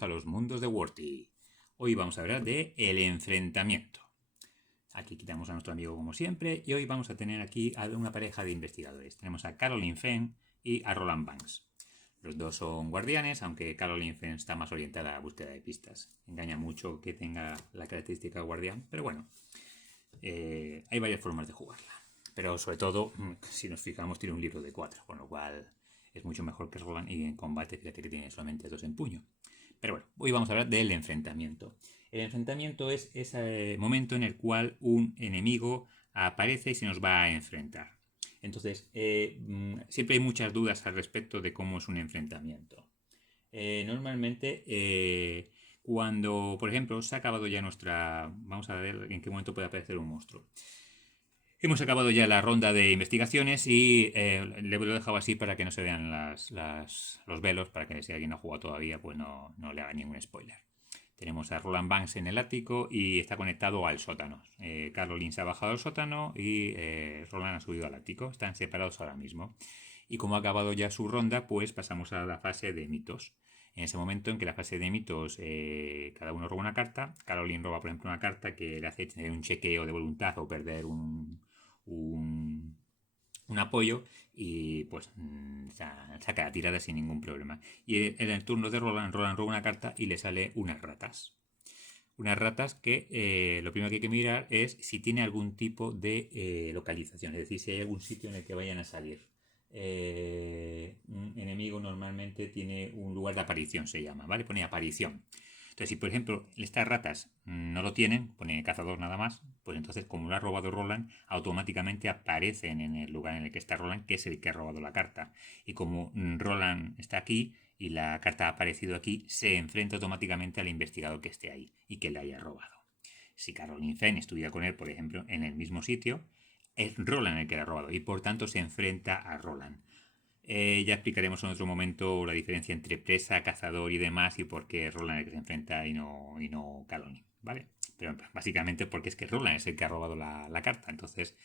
bienvenidos a los mundos de Worty. Hoy vamos a hablar de el enfrentamiento. Aquí quitamos a nuestro amigo como siempre y hoy vamos a tener aquí a una pareja de investigadores. Tenemos a Caroline Fenn y a Roland Banks. Los dos son guardianes, aunque Caroline Fenn está más orientada a la búsqueda de pistas. Engaña mucho que tenga la característica de guardián, pero bueno, hay varias formas de jugarla. Pero sobre todo, si nos fijamos, tiene un libro de 4, con lo cual es mucho mejor que Roland, y en combate fíjate que tiene solamente 2 en puño. Pero bueno, hoy vamos a hablar del enfrentamiento. El enfrentamiento es ese momento en el cual un enemigo aparece y se nos va a enfrentar. Entonces, siempre hay muchas dudas al respecto de cómo es un enfrentamiento. Normalmente, cuando, por ejemplo, se ha acabado ya nuestra... Vamos a ver en qué momento puede aparecer un monstruo. Hemos acabado ya la ronda de investigaciones y le lo he dejado así para que no se vean los velos, para que si alguien no ha jugado todavía, pues no le haga ningún spoiler. Tenemos a Roland Banks en el ático y está conectado al sótano. Caroline se ha bajado al sótano y Roland ha subido al ático. Están separados ahora mismo. Y como ha acabado ya su ronda, pues pasamos a la fase de mitos. En ese momento en que la fase de mitos cada uno roba una carta. Caroline roba, por ejemplo, una carta que le hace tener un chequeo de voluntad o perder un apoyo y pues saca la tirada sin ningún problema. Y en el turno de Roland roba una carta y le sale unas ratas. Unas ratas que lo primero que hay que mirar es si tiene algún tipo de localización, es decir, si hay algún sitio en el que vayan a salir. Un enemigo normalmente tiene un lugar de aparición, se llama, ¿vale? Pone aparición. Entonces, si por ejemplo estas ratas no lo tienen, pone cazador nada más, pues entonces como lo ha robado Roland, automáticamente aparecen en el lugar en el que está Roland, que es el que ha robado la carta. Y como Roland está aquí y la carta ha aparecido aquí, se enfrenta automáticamente al investigador que esté ahí y que le haya robado. Si Caroline Fenn estuviera con él, por ejemplo, en el mismo sitio, es Roland el que la ha robado y por tanto se enfrenta a Roland. Ya explicaremos en otro momento la diferencia entre presa, cazador y demás y por qué Roland es el que se enfrenta y no Caroline, ¿vale? Pero básicamente porque es que Roland es el que ha robado la carta. Entonces,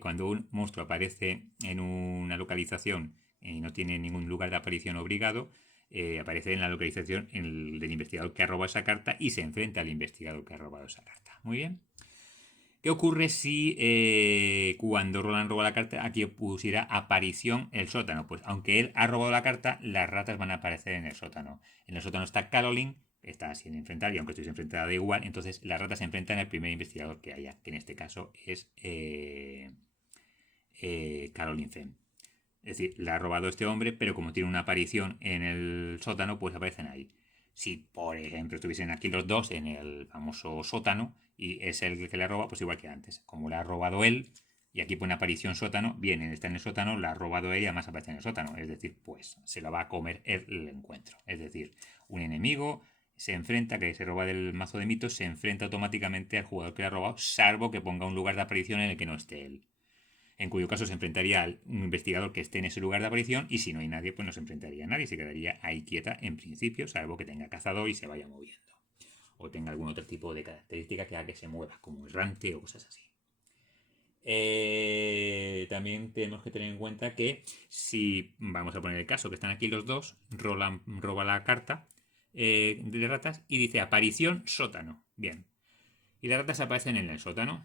cuando un monstruo aparece en una localización y no tiene ningún lugar de aparición obligado, aparece en la localización del investigador que ha robado esa carta y se enfrenta al investigador que ha robado esa carta. Muy bien. ¿Qué ocurre si cuando Roland roba la carta aquí pusiera aparición el sótano? Pues aunque él ha robado la carta, las ratas van a aparecer en el sótano. En el sótano está Caroline, está sin enfrentar, y aunque estuviese enfrentada da igual, entonces las ratas se enfrentan al primer investigador que haya, que en este caso es Caroline Fenn. Es decir, la ha robado este hombre, pero como tiene una aparición en el sótano, pues aparecen ahí. Si, por ejemplo, estuviesen aquí los dos en el famoso sótano y es el que le roba, pues igual que antes. Como la ha robado él, y aquí pone aparición sótano, bien, él está en el sótano, la ha robado ella, además aparece en el sótano. Es decir, pues se lo va a comer el encuentro. Es decir, un enemigo se enfrenta, que se roba del mazo de mitos, se enfrenta automáticamente al jugador que le ha robado, salvo que ponga un lugar de aparición en el que no esté él. En cuyo caso se enfrentaría a un investigador que esté en ese lugar de aparición y si no hay nadie, pues no se enfrentaría a nadie, se quedaría ahí quieta en principio, salvo que tenga cazador y se vaya moviendo. O tenga algún otro tipo de característica que haga que se mueva, como errante o cosas así. También tenemos que tener en cuenta que si, vamos a poner el caso, que están aquí los dos, Roland roba la carta de ratas y dice aparición sótano. Bien. Y las ratas aparecen en el sótano.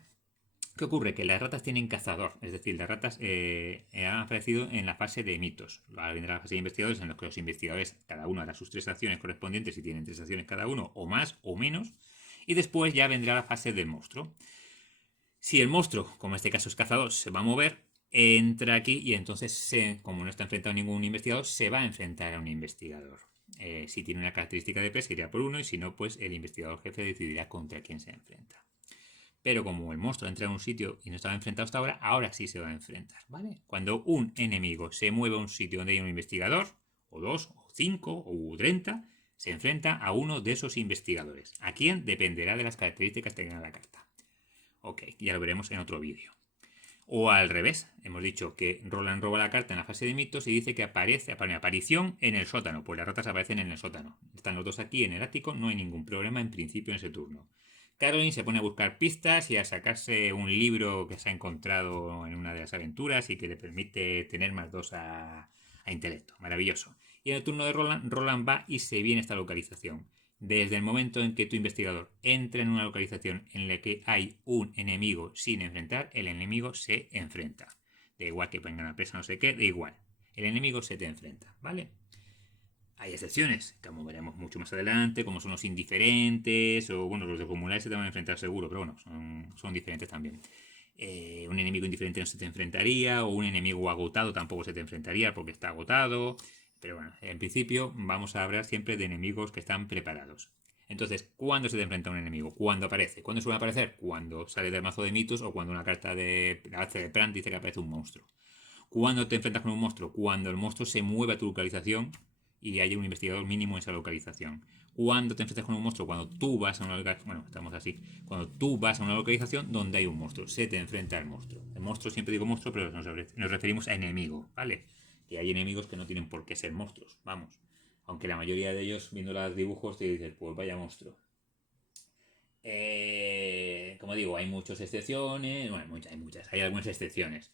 ¿Qué ocurre? Que las ratas tienen cazador, es decir, las ratas han aparecido en la fase de mitos. Ahora vendrá la fase de investigadores en los que los investigadores cada uno hará sus 3 acciones correspondientes y tienen 3 acciones cada uno, o más o menos. Y después ya vendrá la fase del monstruo. Si el monstruo, como en este caso es cazador, se va a mover, entra aquí y entonces, como no está enfrentado a ningún investigador, se va a enfrentar a un investigador. Si tiene una característica de presa, irá por uno y si no, pues el investigador jefe decidirá contra quién se enfrenta. Pero como el monstruo entra en un sitio y no estaba enfrentado hasta ahora sí se va a enfrentar, ¿vale? Cuando un enemigo se mueve a un sitio donde hay un investigador, o 2, o 5, o 30, se enfrenta a uno de esos investigadores. ¿A quién? Dependerá de las características que tenga la carta. Ok, ya lo veremos en otro vídeo. O al revés, hemos dicho que Roland roba la carta en la fase de mitos y dice que aparece aparición en el sótano, pues las ratas aparecen en el sótano. Están los dos aquí en el ático, no hay ningún problema en principio en ese turno. Caroline se pone a buscar pistas y a sacarse un libro que se ha encontrado en una de las aventuras y que le permite tener +2 a intelecto. Maravilloso. Y en el turno de Roland, Roland va y se viene a esta localización. Desde el momento en que tu investigador entra en una localización en la que hay un enemigo sin enfrentar, el enemigo se enfrenta. Da igual que venga una presa, no sé qué, da igual. El enemigo se te enfrenta, ¿vale? Hay excepciones, como veremos mucho más adelante, como son los indiferentes, o bueno, los de formulario se te van a enfrentar seguro, pero bueno, son diferentes también. Un enemigo indiferente no se te enfrentaría, o un enemigo agotado tampoco se te enfrentaría porque está agotado. Pero bueno, en principio vamos a hablar siempre de enemigos que están preparados. Entonces, ¿cuándo se te enfrenta un enemigo? ¿Cuándo aparece? ¿Cuándo suele aparecer? Cuando sale del mazo de mitos o cuando una carta de la base de Pran dice que aparece un monstruo. ¿Cuándo te enfrentas con un monstruo? Cuando el monstruo se mueve a tu localización y haya un investigador mínimo en esa localización. ¿Cuándo te enfrentas con un monstruo? Cuando tú vas a una localización. Bueno, estamos así. Cuando tú vas a una localización donde hay un monstruo. Se te enfrenta al monstruo. El monstruo, siempre digo monstruo, pero nos referimos a enemigo, ¿vale? Y hay enemigos que no tienen por qué ser monstruos, vamos. Aunque la mayoría de ellos, viendo los dibujos, te dicen, pues vaya monstruo. Como digo, hay muchas excepciones. Bueno, hay muchas. Hay algunas excepciones.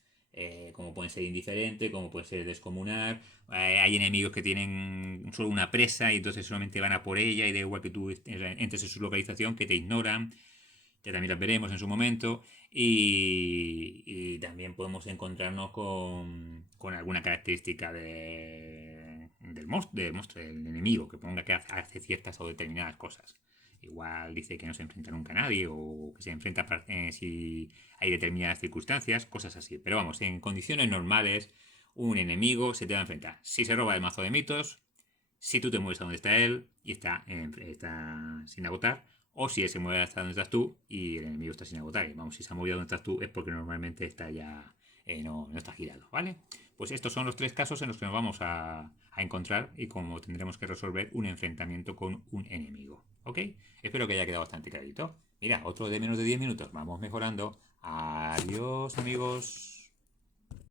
Como pueden ser indiferente, como pueden ser descomunar. Hay enemigos que tienen solo una presa y entonces solamente van a por ella y da igual que tú entres en su localización, que te ignoran, que también las veremos en su momento. Y también podemos encontrarnos con alguna característica del monstruo, del enemigo, que ponga que hace ciertas o determinadas cosas. Igual dice que no se enfrenta nunca a nadie o que se enfrenta si hay determinadas circunstancias, cosas así. Pero vamos, en condiciones normales, un enemigo se te va a enfrentar. Si se roba el mazo de mitos, si tú te mueves a donde está él y está sin agotar, o si él se mueve hasta donde estás tú y el enemigo está sin agotar. Y vamos, si se ha movido donde estás tú es porque normalmente está ya no está girado, ¿vale? Pues estos son los tres casos en los que nos vamos a encontrar y cómo tendremos que resolver un enfrentamiento con un enemigo, ¿ok? Espero que haya quedado bastante clarito. Mira, otro de menos de 10 minutos. Vamos mejorando. Adiós, amigos.